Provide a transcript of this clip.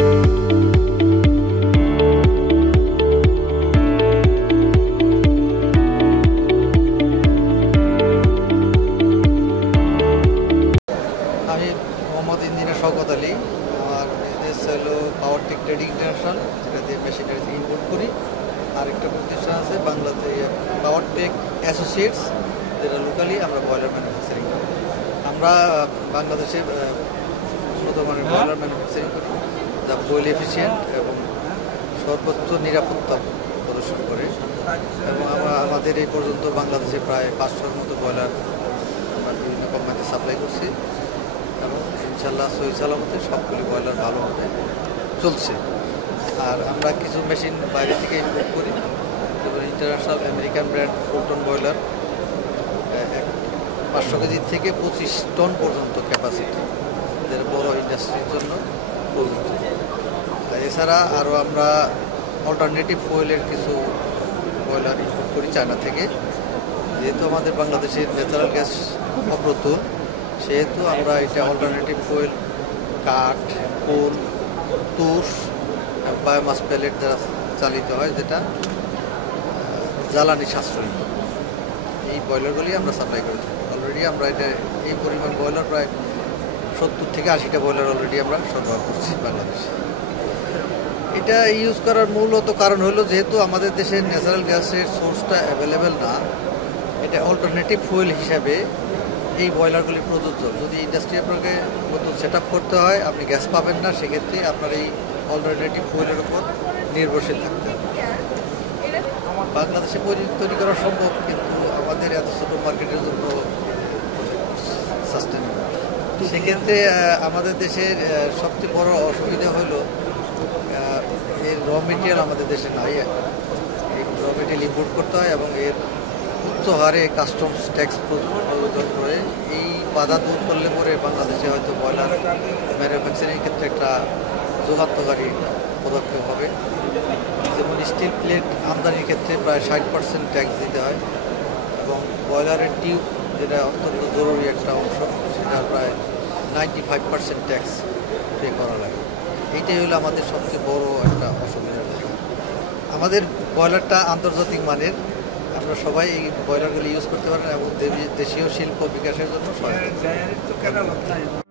Mohammad engineer Shawkat Ali. আমার business হলো পাওয়ার take trading international, যেটাতে মেশিনারি ইম্পোর্ট করি। আরেকটা প্রতিষ্ঠান আছে বাংলাদেশ পাওয়ার টেক অ্যাসোসিয়েটস, যেটা লোকালি আমরা বয়লার ম্যানুফ্যাকচারিং করি। আমরা বাংলাদেশে উন্নত মানের বয়লার ম্যানুফ্যাকচারিং করি, যা ফুয়েল এফিসিয়েন্ট এবং সর্বোচ্চ নিরাপত্তা প্রদর্শন করে। এবং আমাদের এই পর্যন্ত বাংলাদেশে প্রায় 500-র মতো বয়লার আমরা বিভিন্ন কোম্পানিতে সাপ্লাই করছি এবং ইনশাল্লাহ সহি সালামতে সবগুলি বয়লার ভালোভাবে চলছে। আর আমরা কিছু মেশিন বাইরে থেকে ইম্পোর্ট করি, যেমন international American brand Fulton boiler, 500 KG থেকে 25 টন পর্যন্ত ক্যাপাসিটি, যেটা বড় ইন্ডাস্ট্রির জন্য প্রযোজ্য। এছাড়া আরও আমরা অল্টারনেটিভ ফুয়েলের কিছু বয়লার ইম্পোর্ট করি চায়না থেকে। যেহেতু আমাদের বাংলাদেশের ন্যাচারাল গ্যাস অপ্রতুল, সেহেতু আমরা এটা অল্টারনেটিভ ফুয়েল কাঠ, কোল, তুষ, বায়োমাস প্যালেট দ্বারা চালিত হয়, যেটা জ্বালানি সাশ্রয়ী। এই বয়লারগুলি আমরা সাপ্লাই করে থাকি। অলরেডি আমরা এটা এই পরিমাণ বয়লার প্রায় 70 থেকে 80টা বয়লার অলরেডি আমরা সরবরাহ করছি বাংলাদেশে। এটা ইউজ করার মূলত কারণ হলো, যেহেতু আমাদের দেশের ন্যাচারাল গ্যাসের সোর্সটা অ্যাভেলেবেল না, এটা অল্টারনেটিভ ফুয়েল হিসাবে এই বয়লারগুলি প্রযোজ্য। যদি ইন্ডাস্ট্রি আপনাকে নতুন সেট আপ করতে হয়, আপনি গ্যাস পাবেন না, সেক্ষেত্রে আপনার এই অল্টারনেটিভ ফুয়েলের উপর নির্ভরশীল থাকতে হবে। বাংলাদেশে তৈরি করা সম্ভব, কিন্তু আমাদের এত ছোটো মার্কেটের জন্য সাস্টেনেবল। সেক্ষেত্রে আমাদের দেশের সবচেয়ে বড় অসুবিধা হলো এর র মেটেরিয়াল আমাদের দেশে নাই। এই র মেটেরিয়াল ইম্পোর্ট করতে হয় এবং এর উচ্চ হারে কাস্টমস ট্যাক্স প্রয়োজন করে। এই বাধা দূর করলে পরে বাংলাদেশে হয়তো বয়লার ম্যানুফ্যাকচারিং ক্ষেত্রে একটা যুগান্তকারী পদক্ষেপ হবে। যেমন স্টিল প্লেট আমদানির ক্ষেত্রে প্রায় 60% ট্যাক্স দিতে হয়, এবং বয়লারের টিউব, যেটা অত্যন্ত জরুরি একটা অংশ, সেটা প্রায় 95% ট্যাক্স পে করা লাগে। এইটাই হলো আমাদের সবচেয়ে বড় একটা অসুবিধা। আমাদের বয়লারটা আন্তর্জাতিক মানের, আমরা সবাই এই বয়লারগুলি ইউজ করতে পারেন এবং দেশীয় শিল্প বিকাশের জন্য সহায়তা।